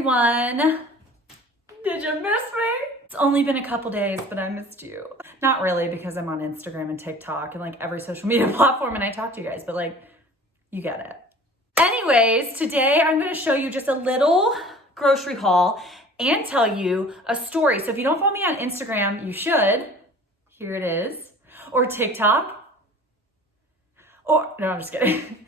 everyone. Did you miss me? It's only been a couple days, but I missed you. Not really, because I'm on Instagram and TikTok and like every social media platform and I talk to you guys, but like, you get it. Anyways, today I'm gonna show you just a little grocery haul and tell you a story. So if you don't follow me on Instagram, you should. Here it is. Or TikTok. Or, no, I'm just kidding.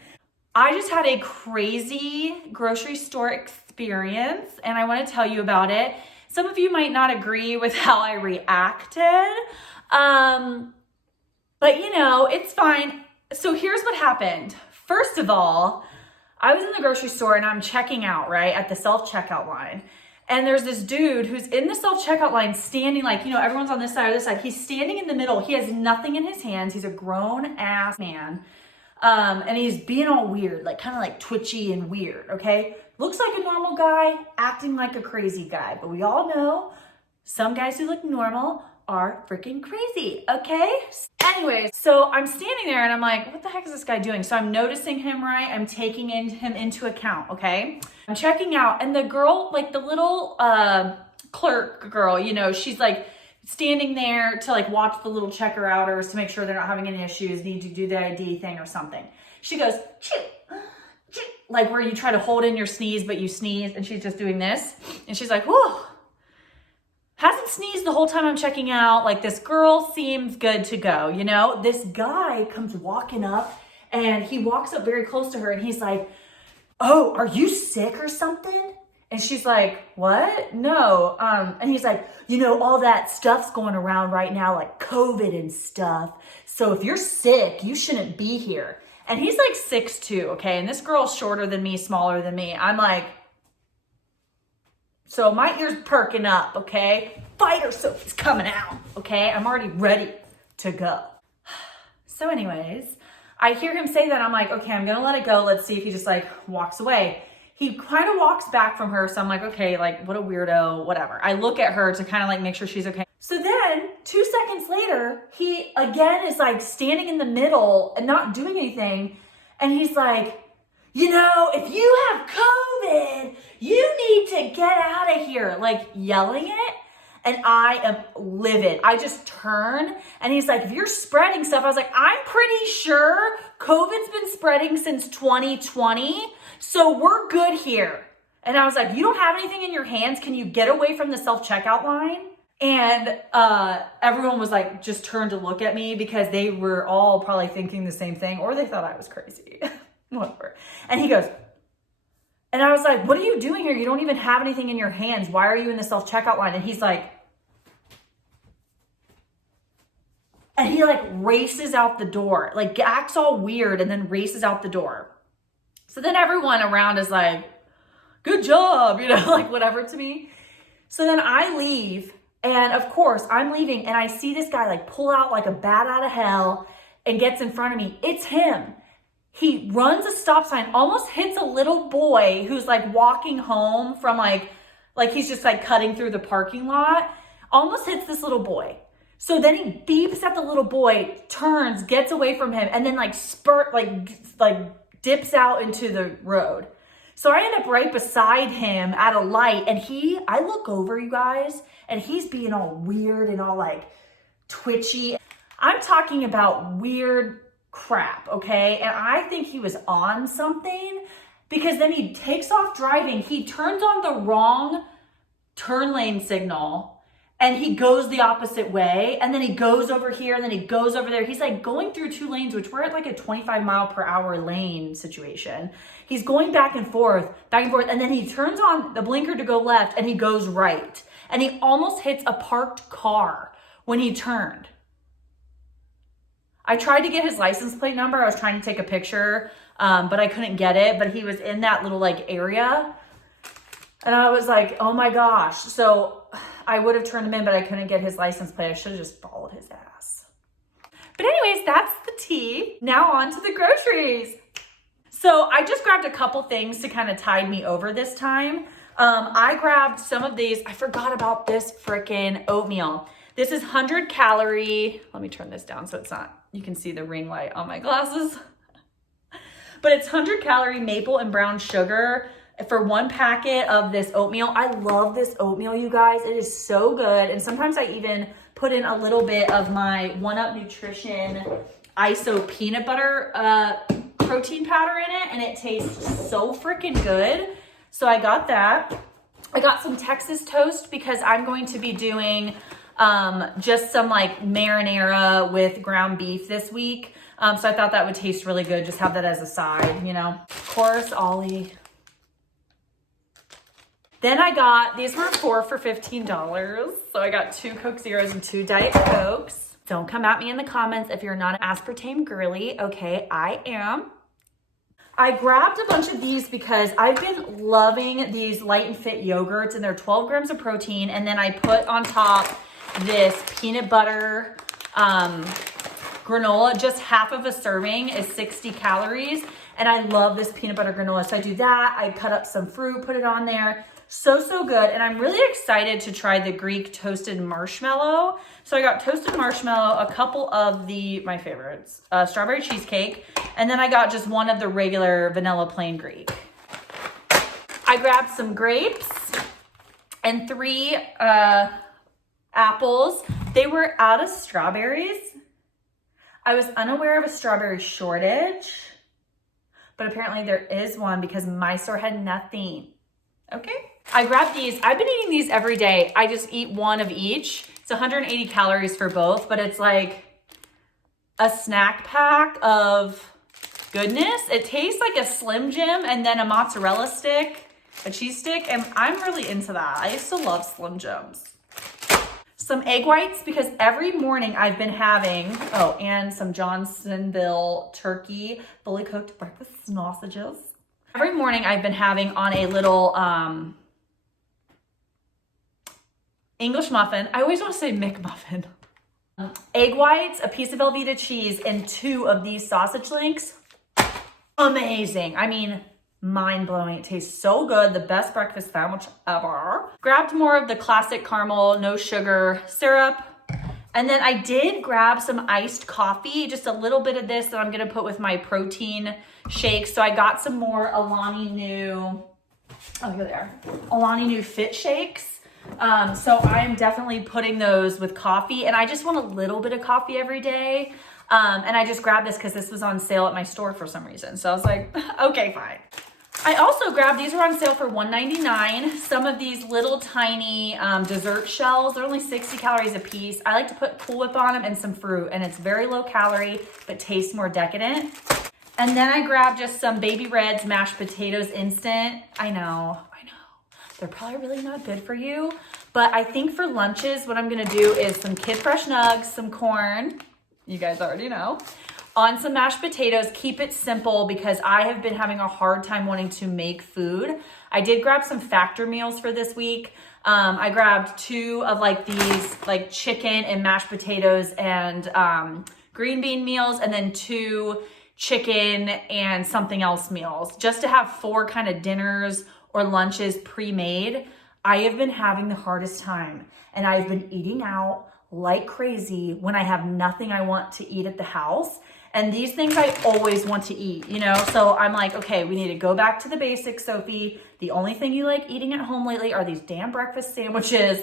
I just had a crazy grocery store experience and I want to tell you about it. Some of you might not agree with how I reacted, but you know, it's fine. So here's what happened. First of all, I was in the grocery store and I'm checking out, right, at the self-checkout line. And there's this dude who's in the self-checkout line standing like, you know, everyone's on this side or this side. He's standing in the middle. He has nothing in his hands. He's a grown ass man. And he's being all weird, like kind of like twitchy and weird, okay? Looks like a normal guy, acting like a crazy guy. But we all know some guys who look normal are freaking crazy, okay? Anyways, so I'm standing there and I'm like, what the heck is this guy doing? So I'm noticing him, right? I'm taking him into account, okay? I'm checking out and the girl, like the little clerk girl, you know, she's like, standing there to like watch the little checker outers to make sure they're not having any issues, need to do the ID thing or something. She goes, choo, choo, like where you try to hold in your sneeze, but you sneeze and she's just doing this. And she's like, whoa, hasn't sneezed the whole time I'm checking out. Like this girl seems good to go, you know? This guy comes walking up and he walks up very close to her and he's like, oh, are you sick or something? And she's like, what? No. And he's like, you know, all that stuff's going around right now, like COVID and stuff. So if you're sick, you shouldn't be here. And he's like 6'2", okay? And this girl's shorter than me, smaller than me. I'm like, so my ear's perking up, okay? Fighter Sophie's coming out, okay? I'm already ready to go. So anyways, I hear him say that. I'm like, okay, I'm gonna let it go. Let's see if he just like walks away. He kind of walks back from her. So I'm like, okay, like what a weirdo, whatever. I look at her to kind of like make sure she's okay. So then 2 seconds later, he again is like standing in the middle and not doing anything. And he's like, you know, if you have COVID, you need to get out of here, like yelling it. And I am livid. I just turn and he's like, if you're spreading stuff, I was like, I'm pretty sure COVID's been spreading since 2020. So we're good here. And I was like, you don't have anything in your hands. Can you get away from the self-checkout line? And everyone was like, just turned to look at me because they were all probably thinking the same thing or they thought I was crazy, whatever. And he goes, and I was like, what are you doing here? You don't even have anything in your hands. Why are you in the self-checkout line? And he's like, and he like races out the door, like acts all weird and then races out the door. So then everyone around is like, good job, you know, like whatever to me. So then I leave and of course I'm leaving and I see this guy like pull out like a bat out of hell and gets in front of me. It's him. He runs a stop sign, almost hits a little boy who's like walking home from like he's just like cutting through the parking lot, almost hits this little boy. So then he beeps at the little boy, turns, gets away from him, and then like dips out into the road. So I end up right beside him at a light and I look over, you guys, and he's being all weird and all like twitchy. I'm talking about weird crap, okay? And I think he was on something because then he takes off driving. He turns on the wrong turn lane signal and he goes the opposite way. And then he goes over here and then he goes over there. He's like going through 2 lanes, which we're at like a 25 mile per hour lane situation. He's going back and forth. And then he turns on the blinker to go left and he goes right. And he almost hits a parked car when he turned. I tried to get his license plate number. I was trying to take a picture, but I couldn't get it. But he was in that little like area. And I was like, oh my gosh. So I would have turned him in, but I couldn't get his license plate. I should have just followed his ass. But anyways, that's the tea. Now on to the groceries. So I just grabbed a couple things to kind of tide me over this time. I grabbed some of these. I forgot about this freaking oatmeal. This is 100 calorie. Let me turn this down so it's not, you can see the ring light on my glasses. But it's 100 calorie maple and brown sugar for one packet of this oatmeal. I love this oatmeal, you guys. It is so good. And sometimes I even put in a little bit of my 1UP Nutrition ISO peanut butter protein powder in it, and it tastes so freaking good. So I got that. I got some Texas toast because I'm going to be doing just some like marinara with ground beef this week. So I thought that would taste really good. Just have that as a side, you know. Of course, Ollie. Then I got, these were 4 for $15. So I got 2 Coke Zeros and 2 Diet Cokes. Don't come at me in the comments if you're not an aspartame girly. Okay, I am. I grabbed a bunch of these because I've been loving these Light and Fit yogurts, and they're 12 grams of protein. And then I put on top this peanut butter granola. Just half of a serving is 60 calories. And I love this peanut butter granola. So I do that. I cut up some fruit, put it on there. So good. And I'm really excited to try the Greek toasted marshmallow. So I got toasted marshmallow, a couple of my favorites, strawberry cheesecake, and then I got just one of the regular vanilla plain Greek. I grabbed some grapes and 3 apples. They were out of strawberries. I was unaware of a strawberry shortage, but apparently there is one because my store had nothing. Okay. I grabbed these. I've been eating these every day. I just eat one of each. It's 180 calories for both, but it's like a snack pack of goodness. It tastes like a Slim Jim and then a mozzarella stick, a cheese stick, and I'm really into that. I used to love Slim Jims. Some egg whites because every morning I've been having, and some Johnsonville turkey, fully cooked breakfast sausages. Every morning I've been having on a little English muffin. I always want to say McMuffin. Egg whites, a piece of Velveeta cheese, and 2 of these sausage links. Amazing. I mean, mind-blowing. It tastes so good. The best breakfast sandwich ever. Grabbed more of the classic caramel, no sugar syrup. And then I did grab some iced coffee, just a little bit of this that I'm going to put with my protein shakes. So I got some more Alani Nu, here they are, Alani Nu Fit Shakes. So I'm definitely putting those with coffee, and I just want a little bit of coffee every day. And I just grabbed this because this was on sale at my store for some reason. So I was like, okay, fine. I also grabbed, these were on sale for $1.99. Some of these little tiny dessert shells. They're only 60 calories a piece. I like to put Cool Whip on them and some fruit, and it's very low calorie, but tastes more decadent. And then I grabbed just some Baby Red's mashed potatoes instant. I know. They're probably really not good for you, but I think for lunches, what I'm gonna do is some Kid Fresh Nugs, some corn, you guys already know, on some mashed potatoes. Keep it simple because I have been having a hard time wanting to make food. I did grab some Factor meals for this week. I grabbed 2 of like these like chicken and mashed potatoes and green bean meals, and then 2 chicken and something else meals, just to have 4 kind of dinners or lunches pre-made. I have been having the hardest time, and I've been eating out like crazy when I have nothing I want to eat at the house. And these things I always want to eat, you know? So I'm like, okay, we need to go back to the basics, Sophie. The only thing you like eating at home lately are these damn breakfast sandwiches,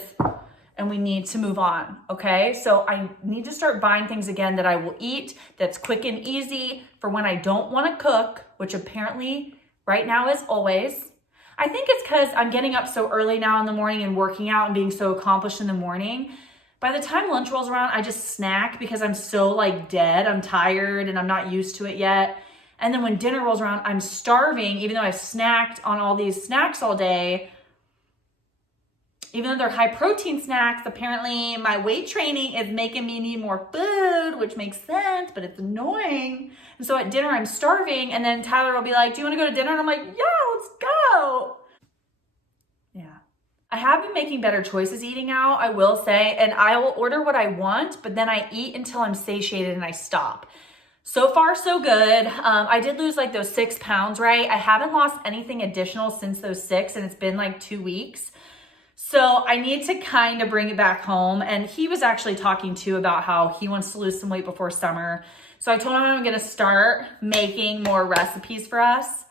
and we need to move on, okay? So I need to start buying things again that I will eat, that's quick and easy for when I don't want to cook, which apparently right now is always. I think it's because I'm getting up so early now in the morning and working out and being so accomplished in the morning. By the time lunch rolls around, I just snack because I'm so like dead. I'm tired and I'm not used to it yet. And then when dinner rolls around, I'm starving, even though I've snacked on all these snacks all day. Even though they're high protein snacks, apparently my weight training is making me need more food, which makes sense, but it's annoying. And so at dinner, I'm starving, and then Tyler will be like, do you want to go to dinner? And I'm like, yeah, let's go. Yeah. I have been making better choices eating out, I will say, and I will order what I want, but then I eat until I'm satiated and I stop. So far, so good. I did lose like those 6 pounds, right? I haven't lost anything additional since those 6, and it's been like 2 weeks. So I need to kind of bring it back home. And he was actually talking too about how he wants to lose some weight before summer. So I told him I'm going to start making more recipes for us.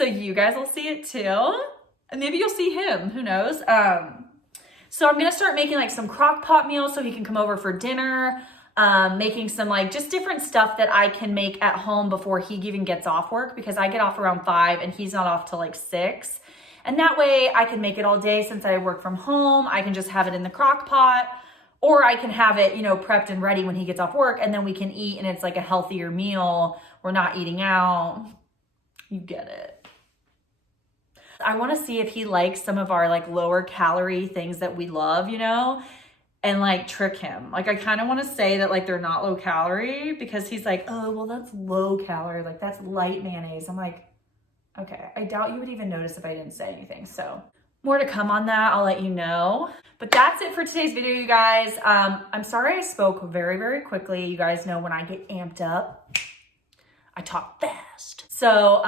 So you guys will see it too. And maybe you'll see him, who knows? So I'm gonna start making like some crock pot meals so he can come over for dinner. Making some like just different stuff that I can make at home before he even gets off work, because I get off around 5 and he's not off till like 6. And that way I can make it all day since I work from home. I can just have it in the crock pot, or I can have it, you know, prepped and ready when he gets off work, and then we can eat and it's like a healthier meal. We're not eating out. You get it. I want to see if he likes some of our like lower calorie things that we love, you know, and like trick him. Like I kind of want to say that like they're not low calorie, because he's like, oh, well, that's low calorie. Like that's light mayonnaise. I'm like, okay, I doubt you would even notice if I didn't say anything. So more to come on that. I'll let you know. But that's it for today's video, you guys. I'm sorry I spoke very, very quickly. You guys know when I get amped up, I talk fast. So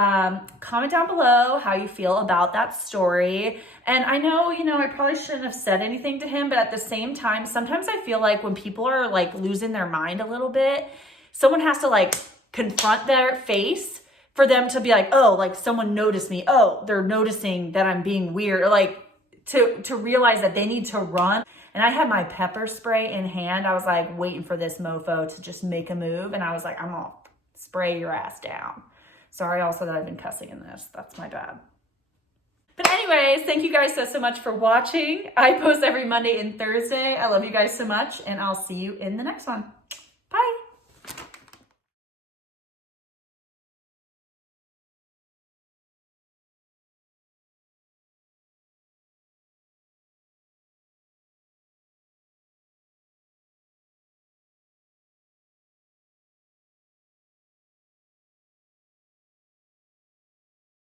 comment down below how you feel about that story. And I know, you know, I probably shouldn't have said anything to him, but at the same time, sometimes I feel like when people are like losing their mind a little bit, someone has to like confront their face for them to be like, oh, like someone noticed me. Oh, they're noticing that I'm being weird, or like to realize that they need to run. And I had my pepper spray in hand. I was like waiting for this mofo to just make a move. And I was like, I'm gonna spray your ass down. Sorry also that I've been cussing in this. That's my bad. But anyways, thank you guys so much for watching. I post every Monday and Thursday. I love you guys so much, and I'll see you in the next one.